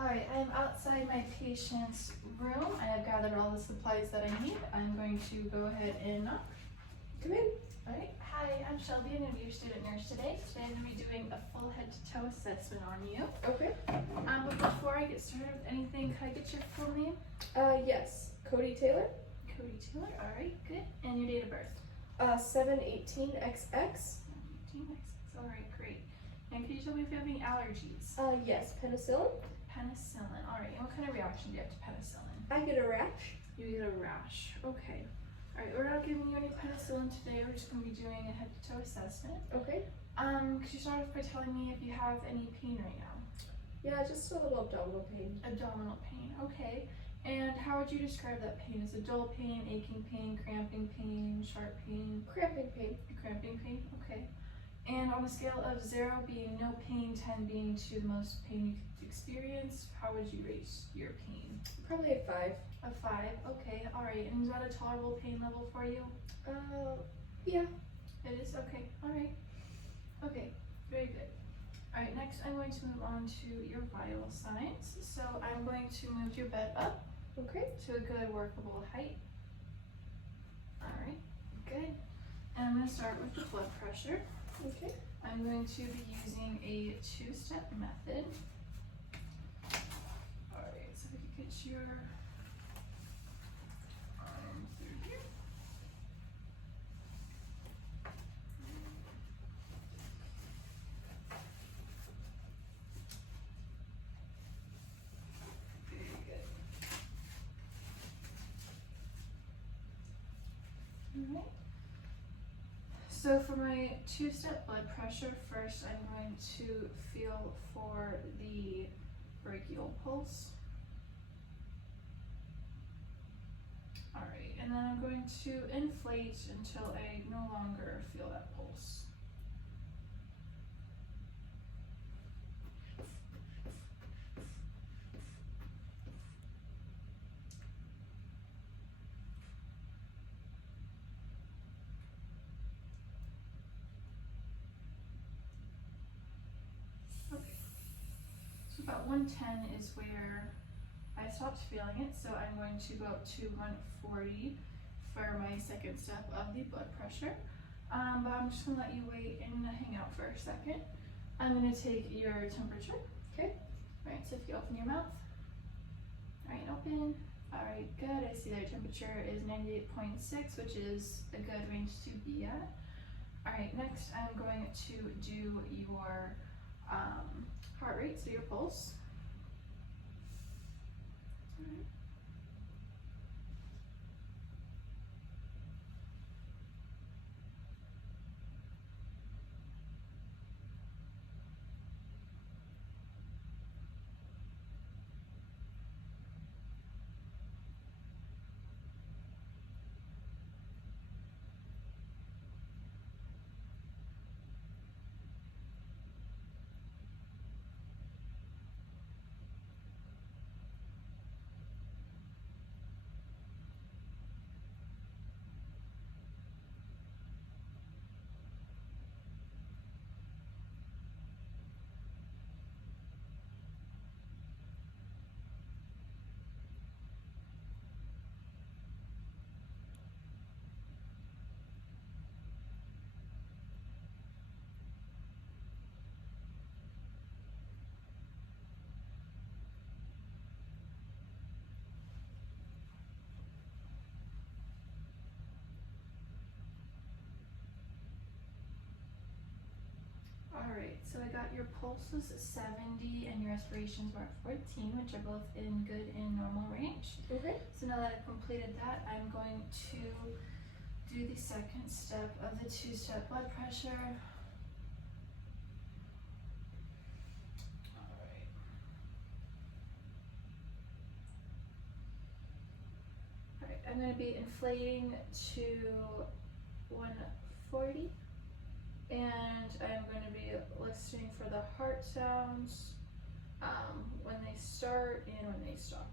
Alright, I am outside my patient's room. I have gathered all the supplies that I need. I'm going to go ahead and knock. Come in. Alright, hi, I'm Shelby. I'm going to be your student nurse today. Today I'm going to be doing a full head to toe assessment on you. Okay. But before I get started with anything, could I get your full name? Yes. Cody Taylor. Cody Taylor, alright, good. And your date of birth? 7/18XX. 18, alright, great. And can you tell me if you have any allergies? Yes. Penicillin. Penicillin, alright. And what kind of reaction do you have to penicillin? I get a rash. You get a rash, okay. Alright, we're not giving you any penicillin today. We're just going to be doing a head to toe assessment. Okay. Could you start off by telling me if you have any pain right now? Yeah, just a little abdominal pain. Abdominal pain, okay. And how would you describe that pain? Is it dull pain, aching pain, cramping pain, sharp pain? Cramping pain. Cramping pain, okay. And on a scale of 0 being no pain, 10 being to the most pain you could experience, how would you rate your pain? Probably a 5. A 5, okay, alright. And is that a tolerable pain level for you? Yeah. It is? Okay, alright. Okay, very good. Alright, next I'm going to move on to your vital signs. So I'm going to move your bed up Okay. to a good workable height. Alright, good. And I'm going to start with the blood pressure. Okay. I'm going to be using a 2-step method. Alright, so we can get your arm through here. Very good. Alright. So for my 2-step blood pressure, first I'm going to feel for the brachial pulse. Alright, and then I'm going to inflate until I no longer feel that pulse. So about 110 is where I stopped feeling it, so I'm going to go up to 140 for my second step of the blood pressure. But I'm just going to let you wait and hang out for a second. I'm going to take your temperature. Okay. Alright, so if you open your mouth. Alright, open. Alright, good. I see that your temperature is 98.6, which is a good range to be at. Alright, next I'm going to do your heart rate, so your pulse. Alright. Alright, so I got your pulse was 70 and your respirations were at 14, which are both in good and normal range. Okay. So now that I've completed that, I'm going to do the second step of the 2-step blood pressure. Alright. Alright, I'm going to be inflating to 140. And I'm going to be listening for the heart sounds when they start and when they stop.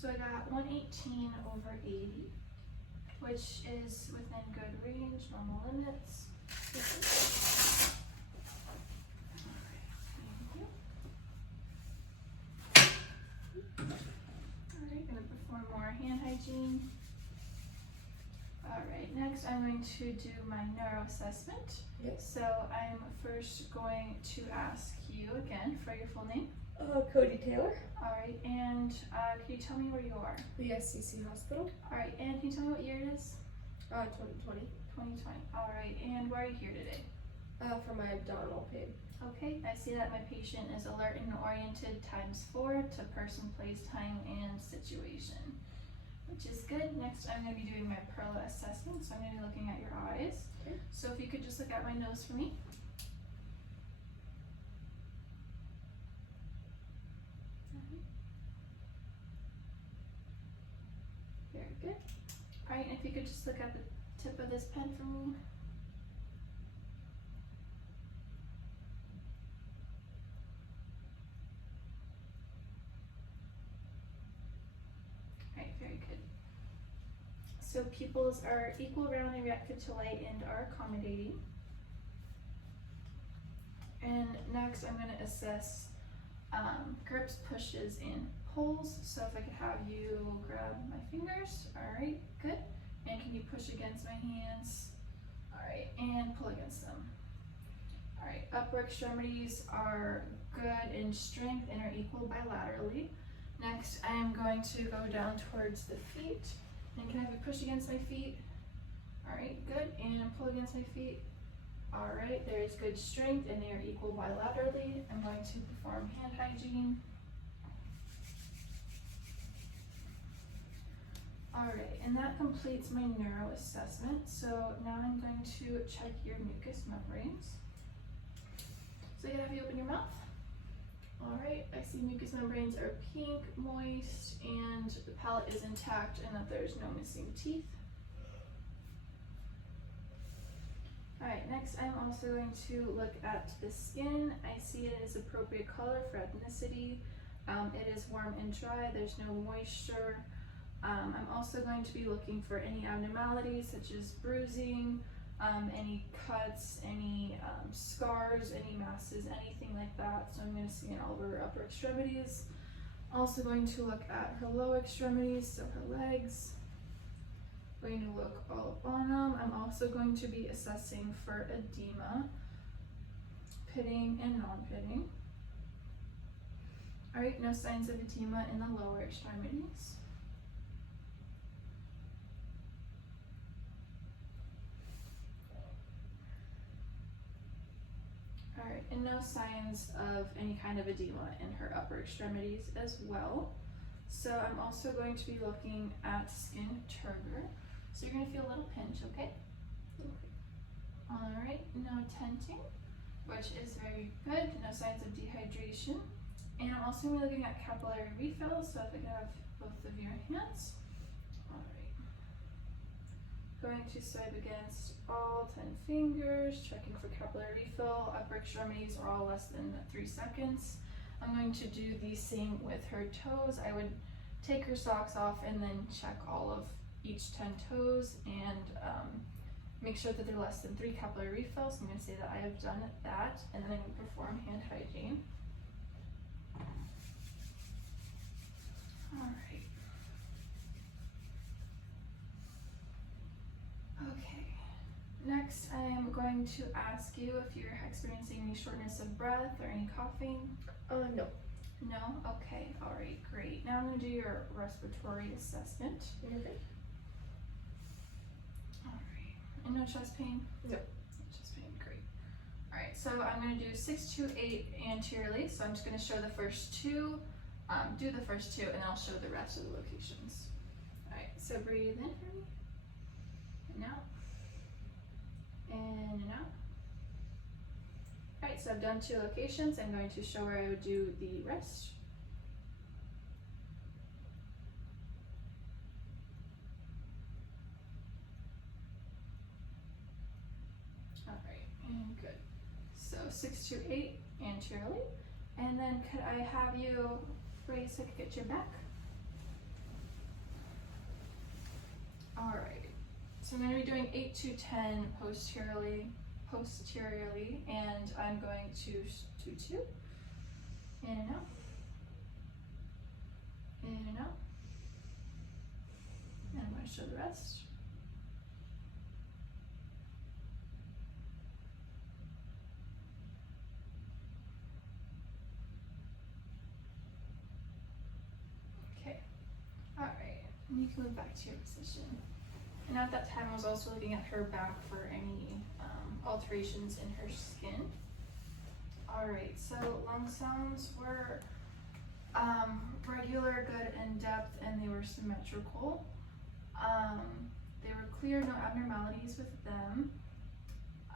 So I got 118 over 80, which is within good range, normal limits. Alright, gonna perform more hand hygiene. Alright, next I'm going to do my neuro assessment. Yes. So I'm first going to ask you again for your full name. Cody Taylor, Alright, and can you tell me where you are? the SCC Hospital, Alright, and can you tell me what year it is? 2020, 2020. Alright, and why are you here today? for my abdominal pain. Okay, I see that my patient is alert and oriented ×4 to person, place, time, and situation, which is good. Next, I'm going to be doing my Perla assessment, so I'm going to be looking at your eyes. Okay. So if you could just look at my nose for me. Very good. Alright, and if you could just look at the tip of this pen for me. Alright, very good. So pupils are equal, round, and reactive to light and are accommodating. And next I'm going to assess grips, pushes, and pulls. So if I could have you grab my fingers. Alright, good. And can you push against my hands? Alright, and pull against them. Alright, upper extremities are good in strength and are equal bilaterally. Next, I am going to go down towards the feet. And can I have you push against my feet? Alright, good. And pull against my feet. Alright, there is good strength and they are equal bilaterally. I'm going to perform hand hygiene. Alright, and that completes my neuro assessment. So now I'm going to check your mucous membranes. So I can have you open your mouth. Alright, I see mucous membranes are pink, moist, and the palate is intact and that there's no missing teeth. Alright, next I'm also going to look at the skin. I see it is appropriate color for ethnicity. It is warm and dry, there's no moisture. I'm also going to be looking for any abnormalities such as bruising, any cuts, any scars, any masses, anything like that. So I'm going to scan all of her upper extremities. Also going to look at her lower extremities, so her legs. Going to look all up on them. I'm also going to be assessing for edema, pitting and non-pitting. Alright, no signs of edema in the lower extremities. Alright, and no signs of any kind of edema in her upper extremities as well. So I'm also going to be looking at skin turgor. So you're going to feel a little pinch, okay? Alright, no tenting, which is very good. No signs of dehydration. And I'm also going to be looking at capillary refill, so if I can have both of your hands. Alright. Going to swipe against all 10 fingers, checking for capillary refill. Upper extremities are all less than 3 seconds. I'm going to do the same with her toes. I would take her socks off and then check all of each 10 toes and make sure that they're less than 3 capillary refills. I'm going to say that I have done that, and then I'm going to perform hand hygiene. Alright. Okay. Next, I am going to ask you if you're experiencing any shortness of breath or any coughing. No. No? Okay. Alright, great. Now I'm going to do your respiratory assessment. Okay. Alright. And no chest pain? No. Chest pain, great. Alright, so I'm going to do 6 to 8 anteriorly. So I'm just going to show the first two, do the first two, and then I'll show the rest of the locations. Alright, so breathe in for me. And out. In and out. Alright, so I've done 2 locations. I'm going to show where I would do the rest. Alright, and good. So 6 to 8 anteriorly. And then could I have you raise so I could get your back? So I'm going to be doing 8 to 10 posteriorly, and I'm going to do 2, in and out, in and out, and I'm going to show the rest. Okay, alright, and you can move back to your position. And at that time I was also looking at her back for any alterations in her skin. Alright, so lung sounds were regular, good, and depth, and they were symmetrical. They were clear, no abnormalities with them.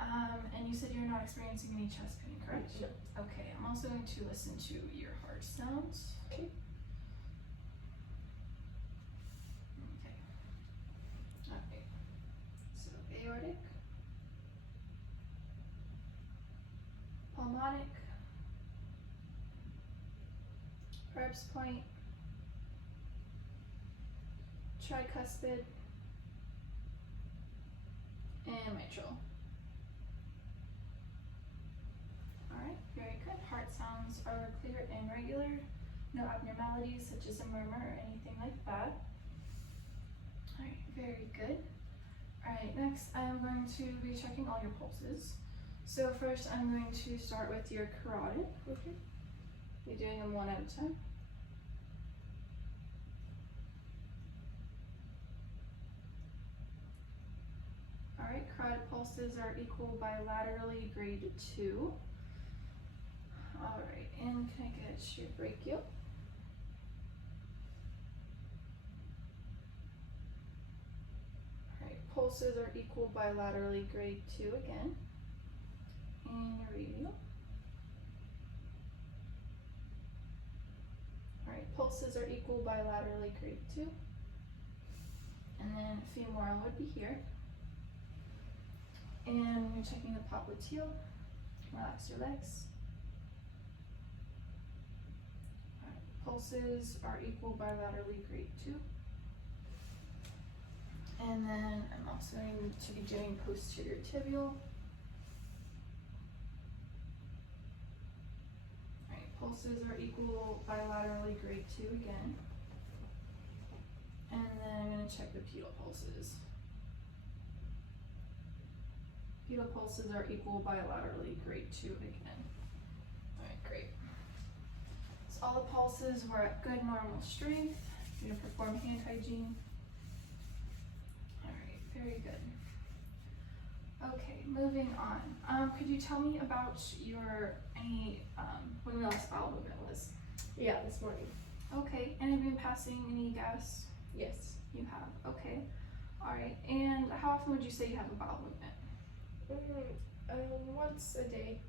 And you said you're not experiencing any chest pain, correct? No. Okay, I'm also going to listen to your heart sounds. Okay. Okay. Alright. So aortic, pulmonic, Herbst point, tricuspid, and mitral. Alright, very good. Heart sounds are clear and regular. No abnormalities such as a murmur or anything like that. Alright, very good. Alright, next I am going to be checking all your pulses. So first I'm going to start with your carotid. Okay. You're doing them one at a time. Alright, carotid pulses are equal bilaterally, grade 2. Alright, and can I get your brachial? Alright, pulses are equal bilaterally, grade 2 again. And your radial. Alright, pulses are equal bilaterally, grade 2. And then femoral would be here. And you're checking the popliteal. Relax your legs. Alright, pulses are equal bilaterally, grade 2. And then I'm also going to be doing posterior tibial. Alright, pulses are equal bilaterally, grade 2 again. And then I'm going to check the pedal pulses. Pedal pulses are equal bilaterally, grade 2 again. Alright, great. So all the pulses were at good normal strength. You're going to perform hand hygiene. Alright, very good. Okay, moving on. Could you tell me about when your last bowel movement was? Yeah, this morning. Okay, and have you been passing any gas? Yes. You have, okay. Alright, and how often would you say you have a bowel movement? Once a day.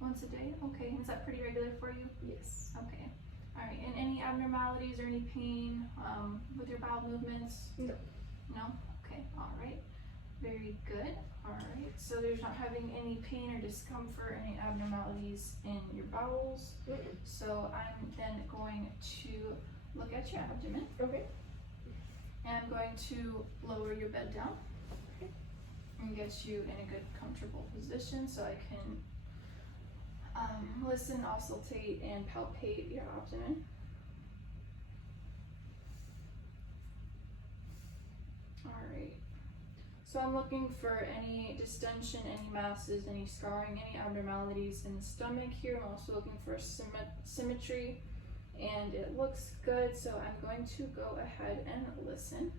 Once a day? Okay, is that pretty regular for you? Yes. Okay. Alright, and any abnormalities or any pain with your bowel movements? No. No? Okay, alright. Very good. Alright, so there's not having any pain or discomfort, any abnormalities in your bowels. Mm-mm. So I'm then going to look at your abdomen. Okay. And I'm going to lower your bed down and get you in a good comfortable position so I can listen, auscultate, and palpate your abdomen. Alright, so I'm looking for any distension, any masses, any scarring, any abnormalities in the stomach here. I'm also looking for symmetry, and it looks good, so I'm going to go ahead and listen.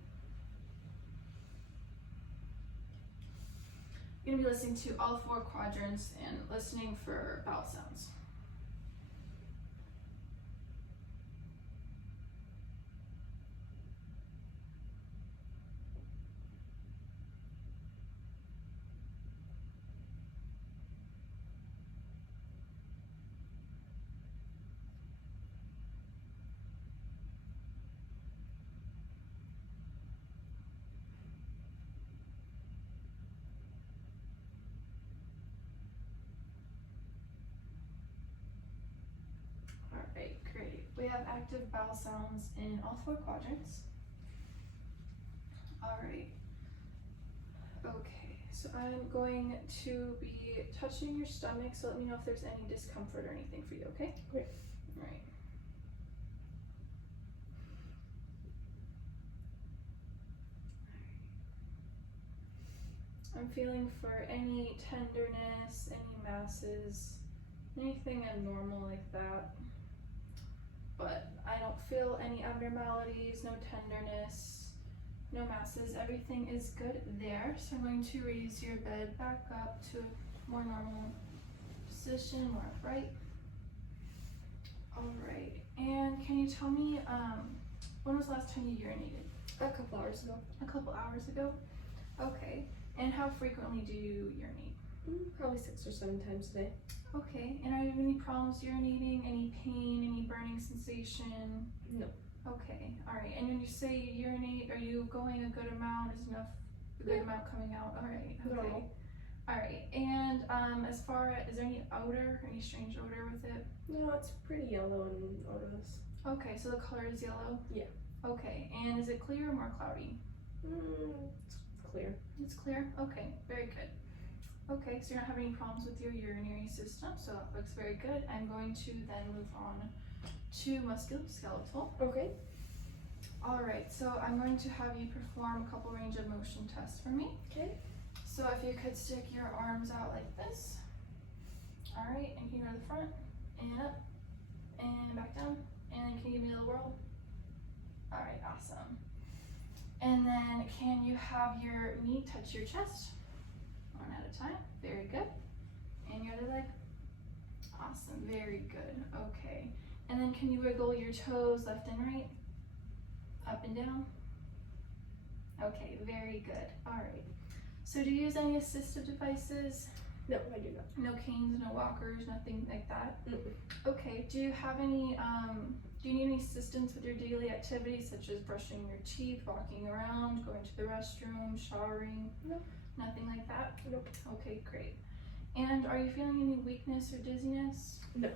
I'm going to be listening to all 4 quadrants and listening for bowel sounds. Alright, great. We have active bowel sounds in all 4 quadrants. Alright. So I'm going to be touching your stomach, so let me know if there's any discomfort or anything for you, okay? Okay. Alright. I'm feeling for any tenderness, any masses, anything abnormal like that. But I don't feel any abnormalities, no tenderness, no masses. Everything is good there. So I'm going to raise your bed back up to a more normal position, more upright. Alright, and can you tell me, when was the last time you urinated? A couple hours ago. A couple hours ago? Okay, and how frequently do you urinate? Probably 6 or 7 times a day. Okay, and are you having any problems urinating, any pain, any burning sensation? No. Okay, alright, and when you say you urinate, are you going a good amount? Is enough, a good Yeah. amount coming out? Alright, okay. Normal. Alright, and as far as, is there any odor, any strange odor with it? No, it's pretty yellow and odorless. Okay, so the color is yellow? Yeah. Okay, and is it clear or more cloudy? It's clear. It's clear? Okay, very good. Okay, so you're not having any problems with your urinary system, so that looks very good. I'm going to then move on to musculoskeletal. Okay. Alright, so I'm going to have you perform a couple range of motion tests for me. Okay. So if you could stick your arms out like this. Alright, and can you go to the front, and up, and back down, and then can you give me a little whirl? Alright, awesome. And then can you have your knee touch your chest? One at a time, very good. And your other leg. Awesome, very good, okay. And then can you wiggle your toes left and right? Up and down? Okay, very good, alright. So do you use any assistive devices? No, I do not. No canes, no walkers, nothing like that? Mm-mm. Okay, do you have any, do you need any assistance with your daily activities such as brushing your teeth, walking around, going to the restroom, showering? No. Nothing like that? Nope. Okay, great. And are you feeling any weakness or dizziness? No.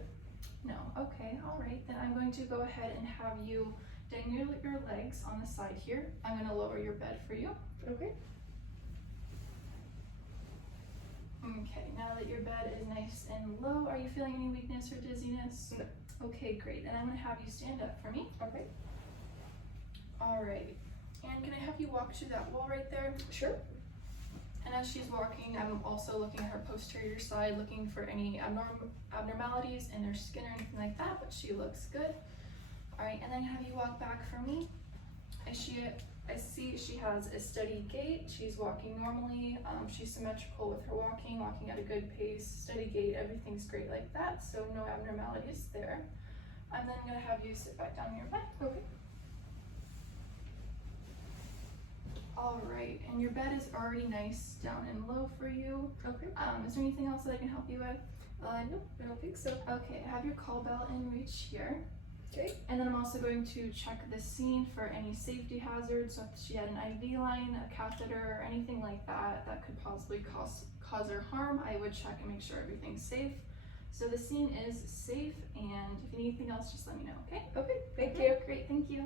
No, okay, alright. Then I'm going to go ahead and have you dangle your legs on the side here. I'm gonna lower your bed for you. Okay. Okay, now that your bed is nice and low, are you feeling any weakness or dizziness? No. Okay, great. And I'm gonna have you stand up for me. Okay. Alright. And can I have you walk to that wall right there? Sure. And as she's walking, I'm also looking at her posterior side, looking for any abnormalities in her skin or anything like that, but she looks good. Alright, and then have you walk back for me. I see she has a steady gait. She's walking normally. She's symmetrical with her walking at a good pace, steady gait, everything's great like that, so no abnormalities there. I'm then gonna have you sit back down on your bed. Okay. Alright, and your bed is already nice down and low for you. Okay. Is there anything else that I can help you with? No, I don't think so. Okay, have your call bell in reach here. Okay. And then I'm also going to check the scene for any safety hazards. So if she had an IV line, a catheter, or anything like that that could possibly cause her harm, I would check and make sure everything's safe. So the scene is safe, and if you need anything else, just let me know, okay? Okay. Thank Okay, you. Great, thank you.